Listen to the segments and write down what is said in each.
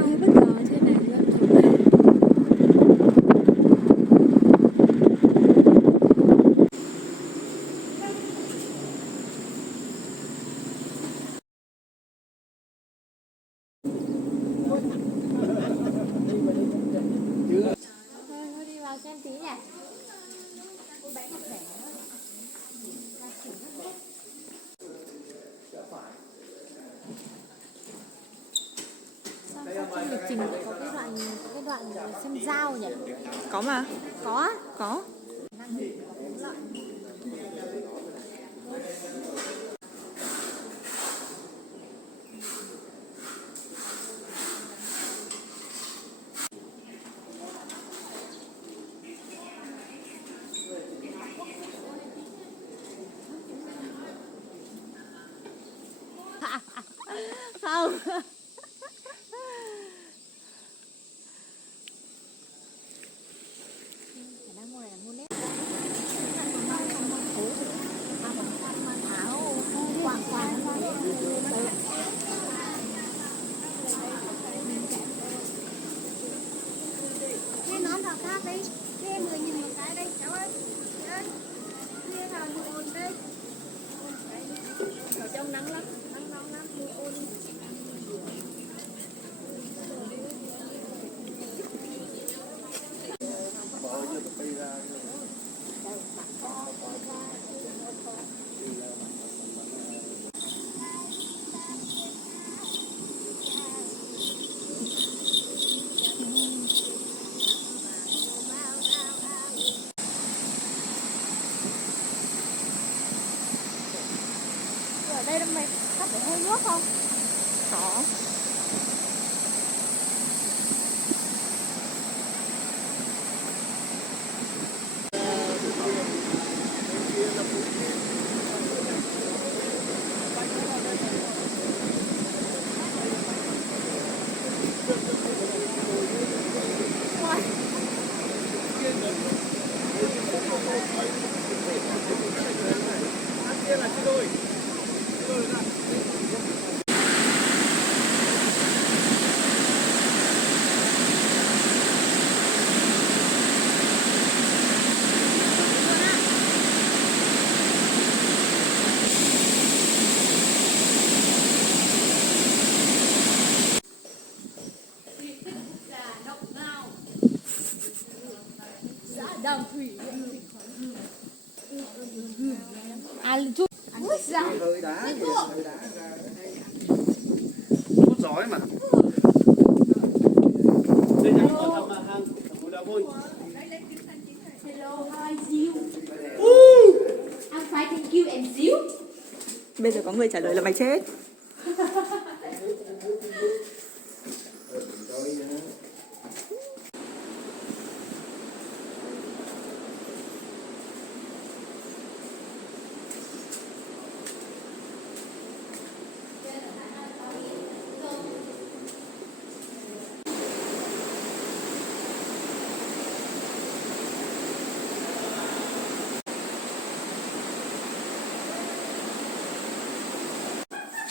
hơi bất ngờ trên này luôn. Thôi đi vào xem tí nhỉ. Trong lịch trình lại có cái đoạn xem dao nhỉ? Có mà. Có á? Có. Không. Khả năng mua này là mua nét. Áo quảng quảng. Nghe nón vào khác đi. Nghe 10.000 một cái đây cháu ơi. Nghe vào mua ôn đây. Ở trong nắng lắm. Nắng nóng lắm. Mua ôn. Ở đây mày sắp phải hơi nước không? Có. Đồng thủy. À chút. Hơi đá kìa, hơi đá ra hút gió mà. Đây là con thằng hàng của đạo vui. Hello, how are you? I'm fine, thank you, and you? Bây giờ có người trả lời là mày chết.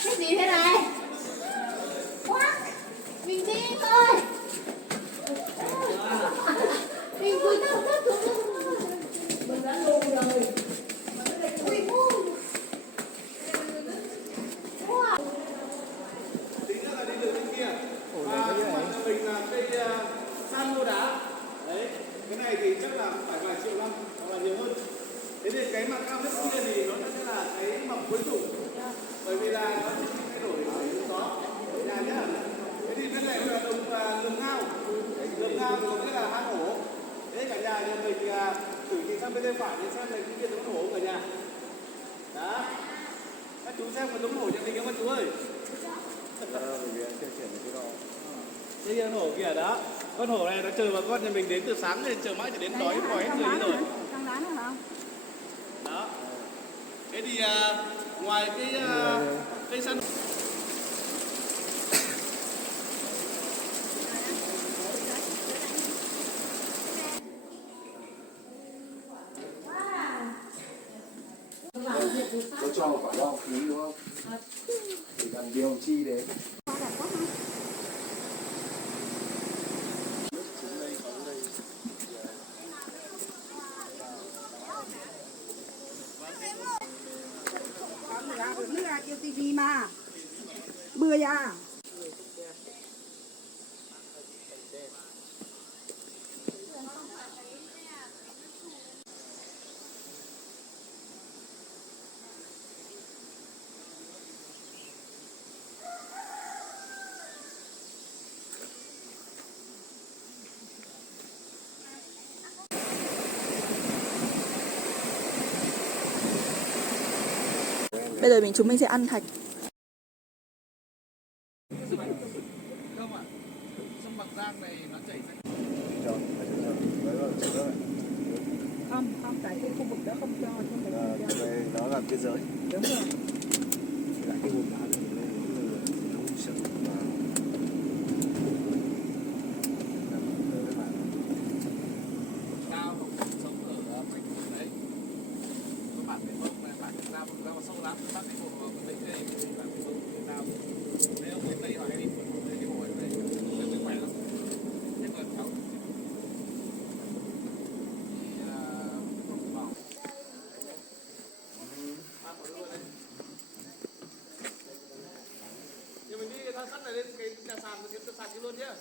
Cái gì thế này? What? Mình đi thôi. Mình vui tao rất mình đã lù rồi. Ui ngu. Tí nữa là đi đường bên kia. Và trước mặt nhà mình là cây san hô đá. Đấy, cái này thì chắc là phải vài triệu năm hoặc là nhiều hơn. Thế thì cái mặt cao nhất kia thì nó sẽ là cái mầm cuối cùng. Bởi vì là nó sẽ thay đổi lúc đó nhà nhá. Thế thì bên này là đồng lường ngao thì có nghĩa là hang hổ. Thế cả nhà mình thử nhìn sang bên tay phải để xem này cái kia giống hổ cả nhà. Đó, các chú xem có giống hổ cho mình không các chú ơi? Đây là hổ kìa đó. Con hổ này nó chờ bà con nhà mình đến từ sáng nên chờ mãi thì đến đói hết người rồi. Trong đá nữa hả? Đó. Thế thì ngoài cái cây săn nó cho quả đo khí đúng không? Chỉ cần điều chi đấy. yêu tivi mà. Bươi à. Bây giờ chúng mình sẽ ăn thạch. Không ạ. Sông Bằng Giang này nó chảy ra. Không, tại cái khu vực đó không cho, không phải cho. Đó là biên giới. Đúng rồi. Lại cái vùng đá này nó sợ và Cao sống ở quanh vùng đấy. Các bạn Việt Nam này, bạn Việt Nam ra vào sâu lắm, bắt cái hồ đấy đây, bạn Việt Nam. Nếu người Tây họ hay đi cái hồ này, nó khỏe lắm. Thế còn cháu nhưng mình đi sắt này lên cái nhà sàn kiếm sàn kia luôn nhá.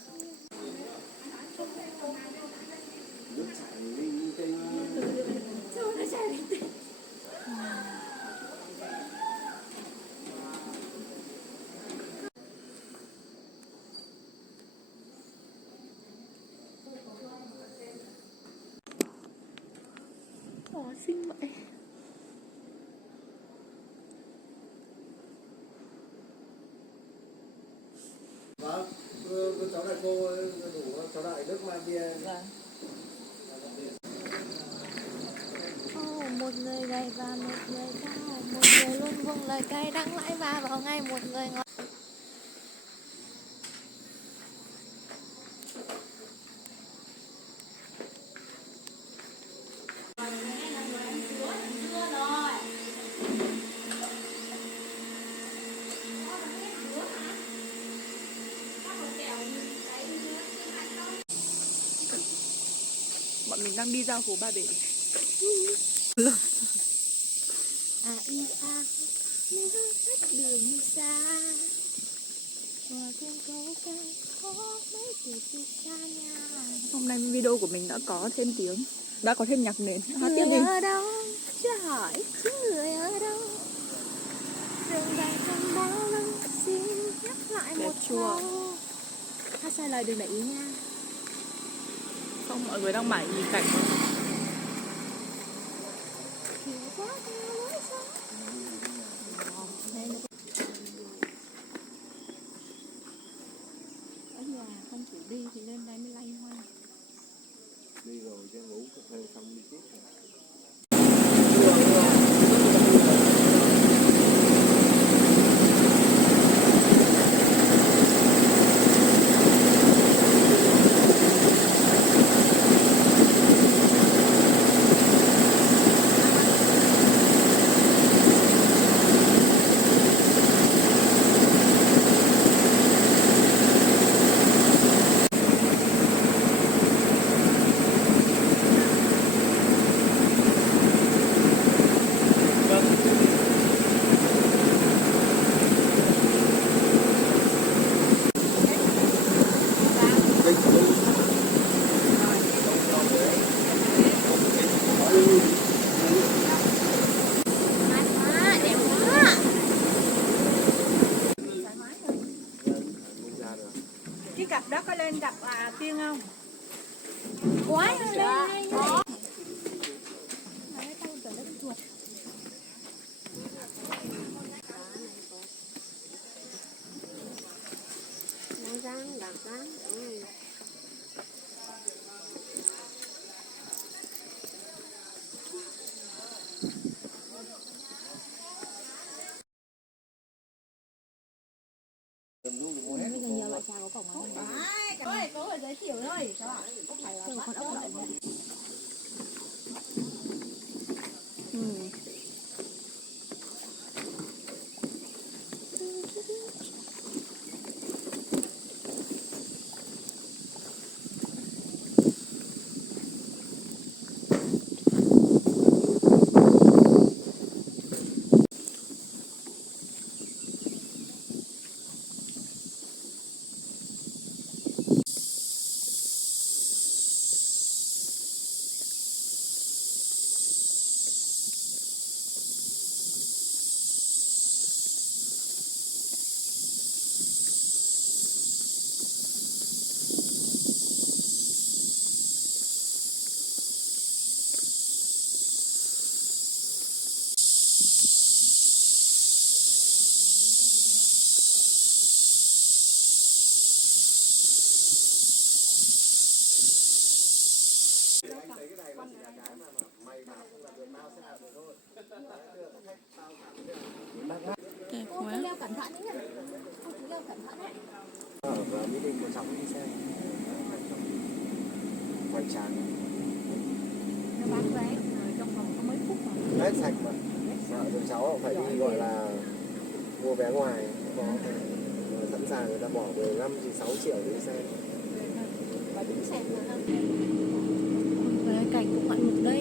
nước chảy linh tinh. Xinh vậy. Vâng, cháu đại cô đủ cháu đại nước mang bia. Dạ. Một người gầy và một người cao, một người luôn buông lời cay đắng lại và vào ngay một người ngọt. Bọn mình đang đi ra hồ Ba Bể. À y a, mình hướng hết đường xa. Hòa thêm câu ca có mấy từ từ xa nhà. Hôm nay video của mình đã có thêm tiếng, đã có thêm nhạc nền. Hát tiếp Người đi. ở đâu? Chưa hỏi chứ người ở đâu? Đường dài thăm bao lưng xin nhắc lại Đẹp một chưa? câu. Hát sai lời đừng để ý nha. Không, mọi người đang mải nhìn cảnh. Hiểu quá theo lối sống. Ở nhà không chịu đi thì lên đây mới lay hoay. Đi rồi chứ ngủ cà phê xong đi tiếp. Cái cặp đó có lên đặt là Tiên không? Quái lên đây. Nó ráng, đặt ráng. Bây giờ nhờ lại chào có cổng không? Ôi, có phải giới thiệu thôi. Có phải là Con ốc đậu này. Đẹp Cô quá. leo cẩn thận đấy nhá. Cô chú leo cẩn thận đấy. Ở và Mỹ Đình có sóng đi xe hoành tráng Nó bán vé trong vòng có mấy phút mà. hết sạch mà tụi cháu phải đi gọi là mua vé ngoài có sẵn sàng người ta bỏ 15 thì 6 triệu đi xe Và đứng xem nữa. Cảnh cũng mặn mực đây.